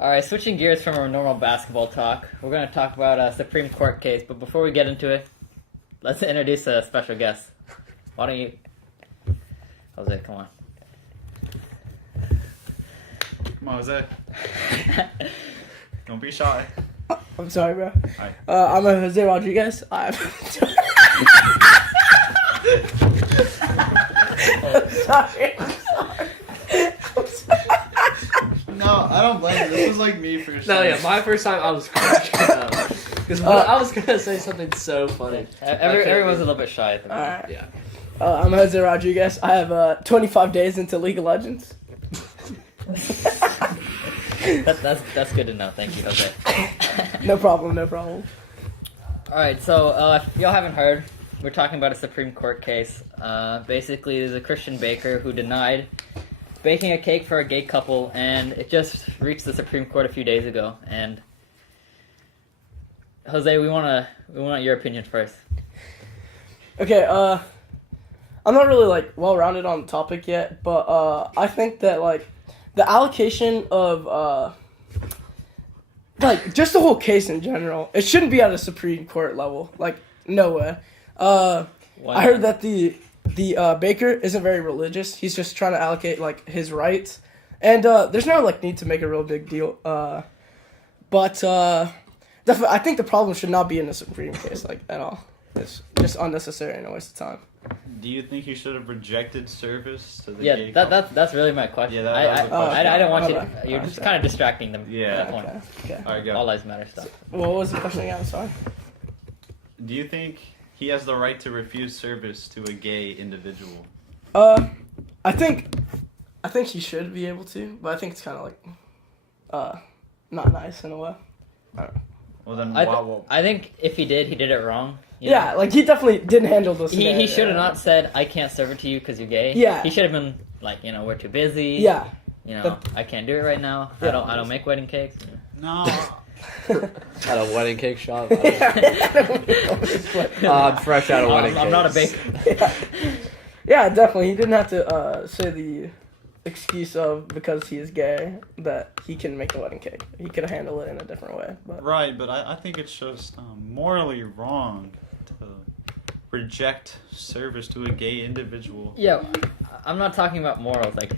All right, switching gears from our normal basketball talk, we're going to talk about a Supreme Court case. But before we get into it, let's introduce a special guest. Why don't you, Jose? Come on. Come on, Jose. Don't be shy. I'm sorry, bro. Hi. I'm Jose Rodriguez. I'm sorry. No, I don't blame you. This was like me for sure. No, yeah, my first time I was cracking up. Because I was going to say something so funny. Everyone's a little bit shy at the moment. Alright. Yeah. I'm Jose Rodriguez. I have 25 days into League of Legends. That's good to know. Thank you, Jose. No problem. All right, so if y'all haven't heard, we're talking about a Supreme Court case. Basically, there's a Christian baker who denied baking a cake for a gay couple, and it just reached the Supreme Court a few days ago. And Jose, we want your opinion first. Okay, I'm not really like well-rounded on the topic yet, but I think that like the allocation of like just the whole case in general, it shouldn't be at a Supreme Court level. Like no way. I heard that the baker isn't very religious. He's just trying to allocate like his rights, and there's no like need to make a real big deal. But definitely, I think the problem should not be in the Supreme case like at all. It's just unnecessary and a waste of time. Do you think he should have rejected service to the gay that's really my question. Yeah, that was the question. I don't want you. Okay. You're just kind of distracting them. Yeah. At that point. Okay. All right, go. All lives matter stuff. What was the question again? I'm sorry. Do you think he has the right to refuse service to a gay individual? I think he should be able to, but I think it's kind of like, not nice in a way. I don't know. Well, then I think if he did it wrong. You Yeah, know? like he definitely didn't handle this. He should have not said, "I can't serve it to you because you're gay." Yeah. He should have been like, we're too busy. Yeah. I can't do it right now. Yeah. I don't make wedding cakes. No. At a wedding cake shop. I'm fresh out of wedding I'm not a cakes. baker. Yeah, definitely. He didn't have to say the excuse of because he is gay that he can make the wedding cake. He could have handled it in a different way. But Right, but I think it's just morally wrong to reject service to a gay individual. Yeah, I'm not talking about morals. Like,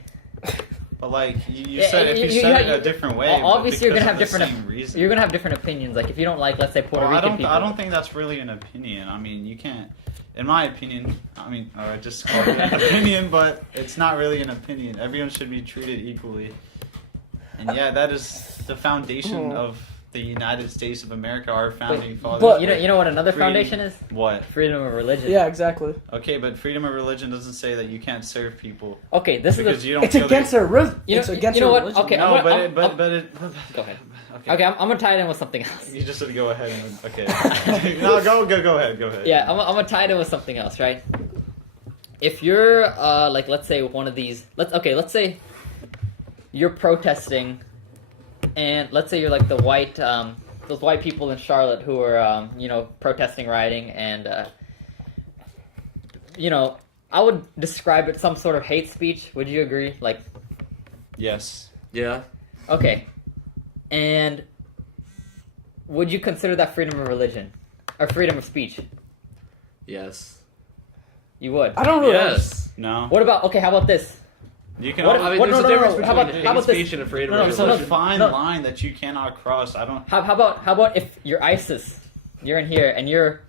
But like you Yeah, said, if you said it a different way, obviously you're gonna have because of the different. same reason. You're gonna have different opinions. Like if you don't like, let's say Puerto Well, Rican people. I don't think that's really an opinion. I mean, you can't. In my opinion, or I just called it an opinion, but it's not really an opinion. Everyone should be treated equally. And yeah, that is the foundation of the United States of America, our founding fathers. but- You know what another Freedom- foundation is? What? Freedom of religion. yeah, exactly. Okay, but freedom of religion doesn't say that you can't serve people Okay, this is because a. you don't. It's feel against that- their religion. You know- It's against you know their what? religion. Okay, No, I'm gonna- but it. Go ahead. Okay. Okay, I'm gonna tie it in with something else. You just said to go ahead and okay. No, go ahead. Yeah, I'm gonna tie it in with something else, right? If you're like, let's say one of these, let's say you're protesting, and let's say you're like the white, those white people in Charlotte who are, protesting, rioting, and I would describe it some sort of hate speech. Would you agree? Like, Yes. Yeah. okay, and would you consider that freedom of religion or freedom of speech? Yes. You would. I don't really. Yes. No. What about how about this? You can. What- I mean, what- there's no, a no, difference no, how between about- how about hate this? speech and a freedom No, of no, It's so a religion. fine no. line that you cannot cross. I don't. How about if you're ISIS, you're in here and you're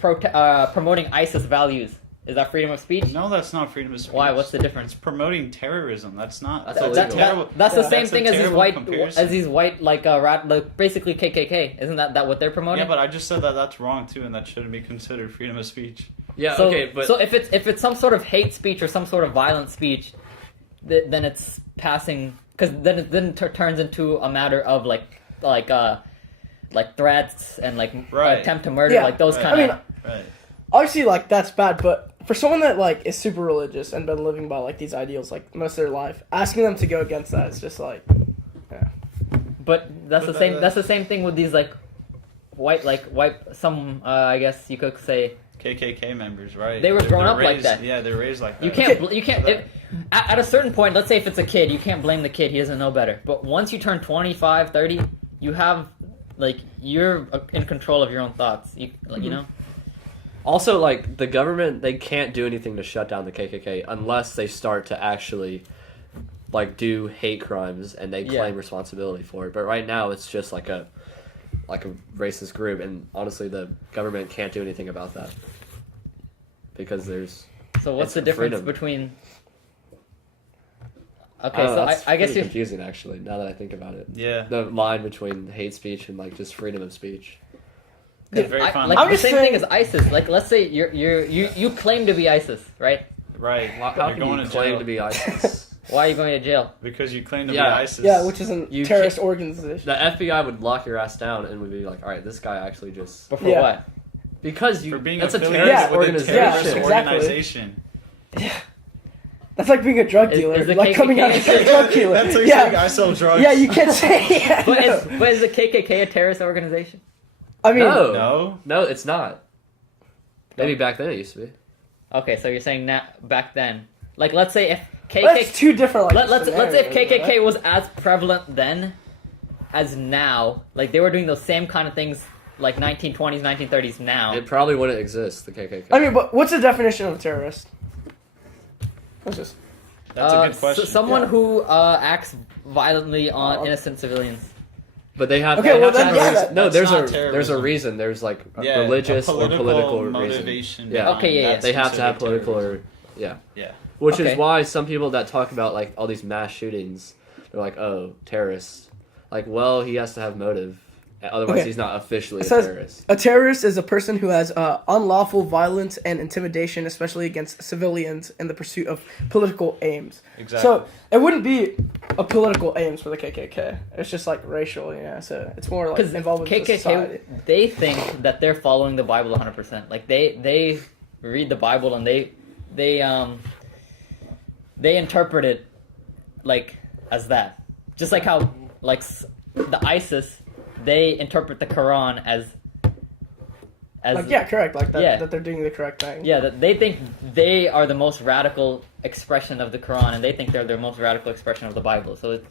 promoting ISIS values? Is that freedom of speech? No, that's not freedom of speech. Why? What's the difference? It's promoting terrorism. That's not. That's That's, illegal. a terrible. That's the Yeah, same that's a thing as these terrible white, comparison. like basically KKK. Isn't that what they're promoting? Yeah, but I just said that that's wrong too, and that shouldn't be considered freedom of speech. Yeah. so, okay, but so if it's some sort of hate speech or some sort of violent speech, then it's passing because then it turns into a matter of like threats and like Right. attempt to murder, Yeah. like those Right. kind of. Right. Obviously, like that's bad, but for someone that like is super religious and been living by like these ideals like most of their life, asking them to go against that is just like, yeah. But that's But the same. that- That's the same thing with these white. Some I guess you could say KKK members, right? They were grown They're up like raised- that. Yeah, they're raised like that. You can't. At a certain point, let's say if it's a kid, you can't blame the kid. He doesn't know better. But once you turn 25, 30, you have you're in control of your own thoughts. You know. Also, like, the government, they can't do anything to shut down the KKK unless they start to actually, like, do hate crimes and they claim responsibility for it. But right now, it's just like a racist group, and honestly, the government can't do anything about that because there's. So what's the difference freedom. between? I Okay, don't know, so that's I guess pretty you. confusing actually. Now that I think about it, Yeah. the line between hate speech and like just freedom of speech. It's very fun. Like I'm the just same saying- thing as ISIS. Like, let's say you claim to be ISIS, right? Right. How You're can going you to claim jail to be ISIS? Why are you going to jail? because you claim to Yeah. be ISIS. Yeah, which is a You terrorist can't- organization. The FBI would lock your ass down and would be like, "All right, this guy actually just But for Yeah. what? because you for being that's a affiliated terrorist with a organization." terrorist Yeah, exactly. organization. That's like being a drug Is- dealer, is the like coming out as a KKK drug dealer. That's like yeah, saying I sell drugs. yeah, you can't say. Yeah, But no. is the KKK a terrorist organization? I mean, No. No. It's not. Maybe back then it used to be. Okay, so you're saying now back then, like let's say if KKK, that's two different. Like, let's say if scenarios, KKK right? was as prevalent then as now, like they were doing those same kind of things like 1920s, 1930s now. It probably wouldn't exist. The KKK. I mean, but what's the definition of a terrorist? What's this? That's a good question. Someone Yeah. who acts violently on Oh. innocent civilians. But they have. Okay, they well, have to then, have a yeah, reason. No, that's there's not a terrorism. reason. There's like a Yeah, religious a or political reason. motivation. Yeah. behind Okay, yeah, that's They have to have considered political terrorism. or yeah. Yeah. Which Okay. is why some people that talk about like all these mass shootings, they're like, "Oh, terrorists." Like, well, he has to have motive. Otherwise, Okay. he's not officially It a says terrorist. a terrorist is a person who has unlawful violence and intimidation, especially against civilians, in the pursuit of political aims. Exactly. So it wouldn't be a political aims for the KKK. It's just like racial, So it's more like Because involved with KKK, society. they think that they're following the Bible 100%. Like they read the Bible and they interpret it like as that. Just like how like the ISIS, they interpret the Quran as Like yeah, correct. Like that. Yeah. That they're doing the correct thing. yeah, that they think they are the most radical expression of the Quran, and they think they're the most radical expression of the Bible. So it's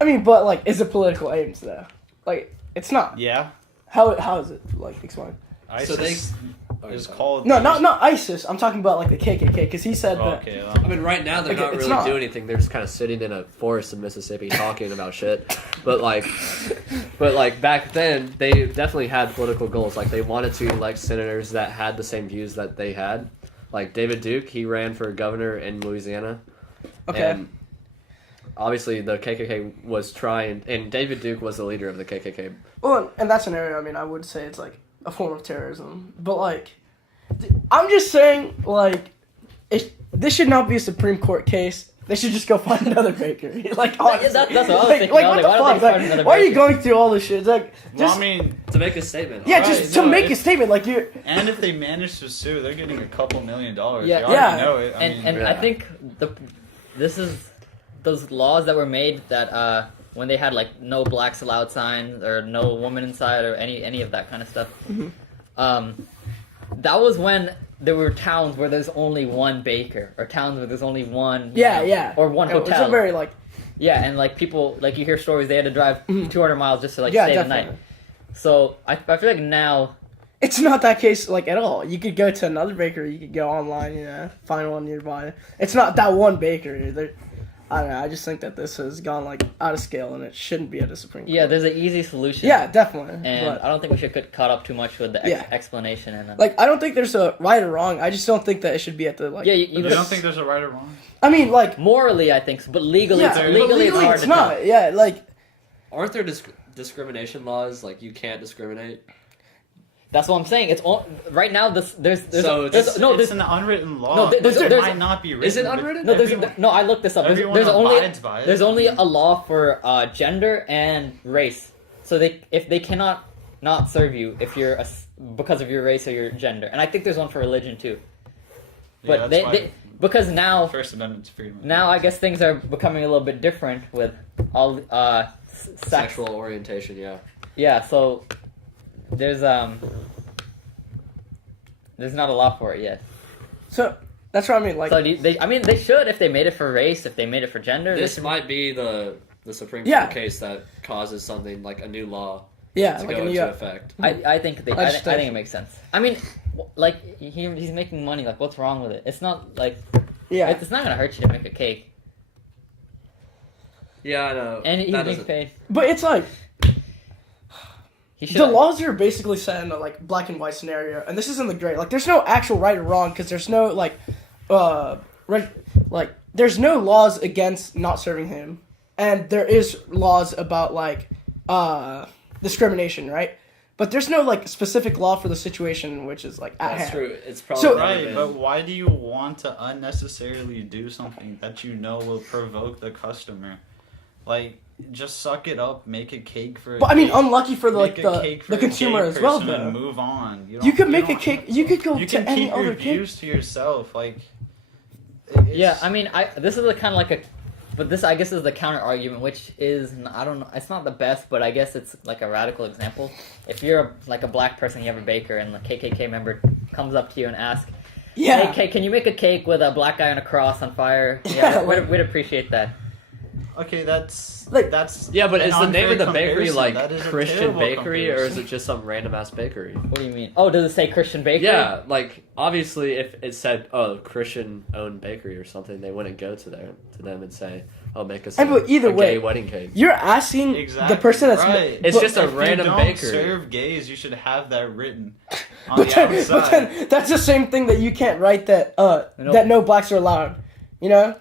I mean, but like, is it political aims though? Like, it's not. Yeah. How is it? Like, explain. ISIS is called. No, not ISIS. I'm talking about like the KKK because he said Oh, that. okay. I mean, right now they're Okay, not it's really not. doing anything. They're just kind of sitting in a forest in Mississippi talking about shit. But like back then, they definitely had political goals. Like they wanted to elect senators that had the same views that they had. Like David Duke, he ran for governor in Louisiana. Okay. And obviously, the KKK was trying, and David Duke was the leader of the KKK. Well, in that scenario, I mean, I would say it's like a form of terrorism. But like, I'm just saying, like, this should not be a Supreme Court case. They should just go find another bakery. Like, honestly. that's what I was like, thinking. like, I what was the like, why don't fuck? they Like, find another why are you bakery? going through all this shit? It's like, Well, just I mean, To make a statement. yeah, right, just to no, make a if- statement. Like you. and if they manage to sue, they're getting a couple $1 million. Yeah. You already Yeah. know it. I and mean, I yeah. think this is those laws that were made that when they had like no blacks allowed signs or no woman inside or any of that kind of stuff. That was when there were towns where there's only one baker or towns where there's only one or one It's hotel. a very like and like people like you hear stories they had to drive 200 miles just to like yeah, stay the definitely. night. So I feel like now It's not that case like at all. You could go to another bakery. You could go online. Find one nearby. It's not that one bakery. I don't know. I just think that this has gone like out of scale, and it shouldn't be at a Supreme Court. there's an easy solution. Yeah, definitely. And but, I don't think we should get caught up too much with the Yeah. explanation and like, I don't think there's a right or wrong. I just don't think that it should be at the like. yeah, you don't think there's a right or wrong? I mean, like. morally I think so, but legally Yeah, it's, but legally it's hard it's to not. tell. Yeah, like. Aren't there discrimination laws? Like you can't discriminate. That's what I'm saying. It's all right now. There's So there's It's an unwritten law. No, there's- it there's- might not be written. Is it but unwritten? no there's everyone- no. I looked this up. There's, everyone there's only abides by it. there's only a law for gender and race. So if they cannot not serve you if you're because of your race or your gender, and I think there's one for religion too. But Yeah, that's why they because now First Amendment's freedom. now I guess things are becoming a little bit different with all sex. Sexual orientation, yeah. Yeah, so there's There's not a law for it yet. So that's what I mean. Like, So they should if they made it for race, if they made it for gender. This might be the Supreme Yeah. Court case that causes something like a new law yeah, to like go in the into effect. I think I think Legislation. it makes sense. I mean, like he's making money. Like, what's wrong with it? It's not like yeah. it's not gonna hurt you to make a cake, Yeah, I know. and he's That being doesn't- paid. But it's like He should. the laws are basically set in a like black and white scenario, and this is in the gray. Like, there's no actual right or wrong because there's no there's no laws against not serving him, and there is laws about like discrimination, right? But there's no like specific law for the situation which is like at That's hand. true. It's probably So- never Right, been- but why do you want to unnecessarily do something that you know will provoke the customer? Like, just suck it up, make a cake for. But I mean, unlucky for the make like a cake for the a consumer gay as well, person and though. move on. You could make a don't- cake. You could go You to can any keep your other cake. views to yourself. Like, Yeah, I mean, this is the kind of like a, but this I guess is the counter argument, which is I don't know, it's not the best, but I guess it's like a radical example. If you're a black person, you have a baker, and the KKK member comes up to you and asks, Yeah. "Hey, can you make a cake with a black guy on a cross on fire?" Yeah, we'd appreciate that. okay, that's Like- that's Yeah, but an is the name of the unfair bakery comparison. like That is a Christian terrible Bakery, or is comparison. it just some random ass bakery? What do you mean? Oh, does it say Christian bakery? Yeah, like obviously, if it said Christian owned bakery or something, they wouldn't go to them and say, "Oh, make us And but either a way, gay wedding cake." You're asking Exactly, the person that's right. It's but- just a If random you don't bakery. serve gays, you should have that written on But the then, outside. but then that's the same thing that you can't write that Nope. that no blacks are allowed. You know,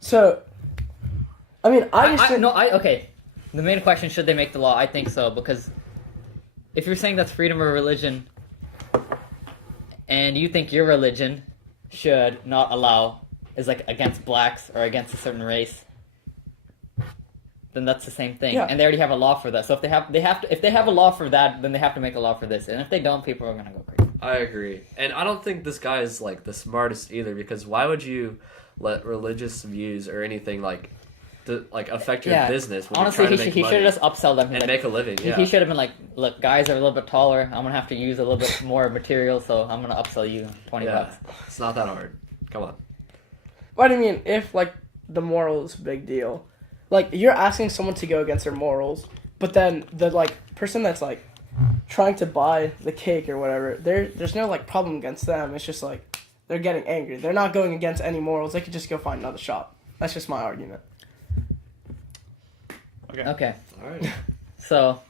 so I mean, I understand. Okay. The main question, should they make the law? I think so, because if you're saying that's freedom of religion, and you think your religion should not allow, is like against blacks or against a certain race, then that's the same thing. Yeah. And they already have a law for that. So if they have a law for that, then they have to make a law for this. And if they don't, people are gonna go crazy. I agree, and I don't think this guy is like the smartest either. Because why would you let religious views or anything like affect your Yeah. business? When Honestly, you're trying to he make should money have just upsell them. and Like, make a living. he Yeah, should have been like, look, guys are a little bit taller. I'm gonna have to use a little bit more material, so I'm gonna upsell you $20. yeah. It's not that hard. Come on. What do you mean? If like the moral is a big deal, like you're asking someone to go against their morals, but then the like person that's like trying to buy the cake or whatever, there's no like problem against them. It's just like they're getting angry. They're not going against any morals. They could just go find another shop. That's just my argument. Okay. All right. So,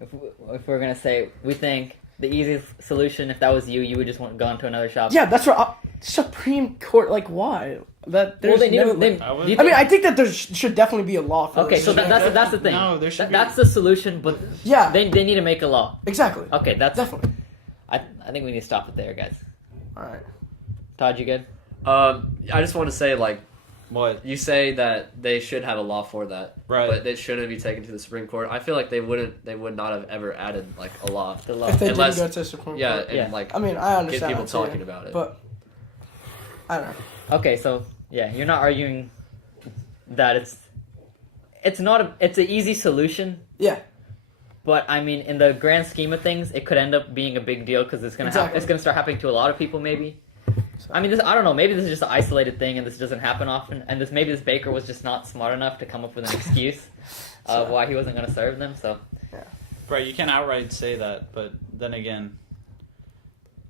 if we're gonna say we think the easiest solution, if that was you, you would just want to go into another shop. Yeah, that's what Supreme Court. Like, why? That there's Well, they need. no, They, like- I would- do you I mean, think- I think that there should definitely be a law for okay, this. so that's the thing. No, there should be- That's the solution, but Yeah. they need to make a law. Exactly. Okay, that's Definitely. I think we need to stop it there, guys. All right. Todd, you good? I just want to say, like, What? you say that they should have a law for that, Right. But it shouldn't be taken to the Supreme Court. I feel like they would not have ever added like a law. The law. If they Unless- didn't go to Supreme Yeah, Court. and Yeah. like I mean, I get understand. people that too, talking about it. But I don't know. Okay, so yeah, you're not arguing that it's not it's an easy solution. Yeah. But I mean, in the grand scheme of things, it could end up being a big deal because it's gonna Exactly. it's gonna start happening to a lot of people. Maybe. So- I mean, I don't know. Maybe this is just an isolated thing, and this doesn't happen often. And maybe this baker was just not smart enough to come up with an excuse of So- why he wasn't gonna serve them. So Right, you can outright say that, but then again,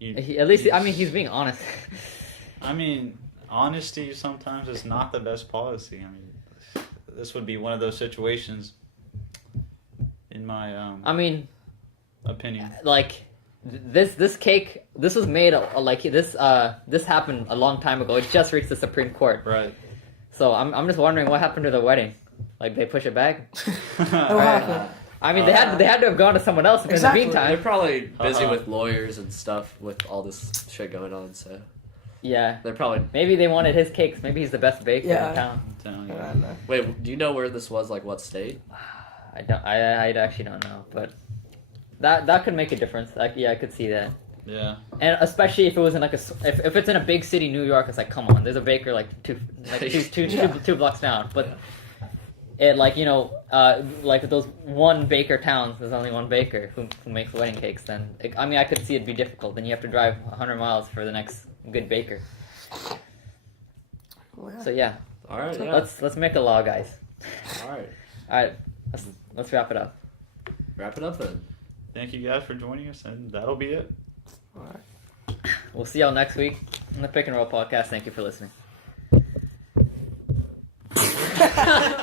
at least I mean he's being honest. I mean, honesty sometimes is not the best policy. I mean, this would be one of those situations, in my I mean, opinion. like this cake, this was made like this happened a long time ago. It just reached the Supreme Court. Right. So I'm just wondering what happened to the wedding. Like they push it back. What happened? I mean, they had to have gone to someone else Exactly. in the They're meantime. probably busy Uh-huh. with lawyers and stuff with all this shit going on. So Yeah, they're probably. maybe they wanted his cakes. Maybe he's the best baker Yeah. in town. I don't know. Wait, do you know where this was? Like what state? I don't. I actually don't know, but that could make a difference. Like, yeah, I could see that. Yeah. And especially if it was in like if it's in a big city, New York, it's like, come on, there's a baker like two Yeah. blocks down. But it like like those one baker towns, there's only one baker who makes wedding cakes. Then I could see it'd be difficult. Then you have to drive 100 miles for the next good baker. So yeah, All right. so Yeah. let's make a law, guys. All right. All right, let's wrap it up. Wrap it up then. Thank you guys for joining us, and that'll be it. All right. We'll see y'all next week on the Pick and Roll podcast. Thank you for listening.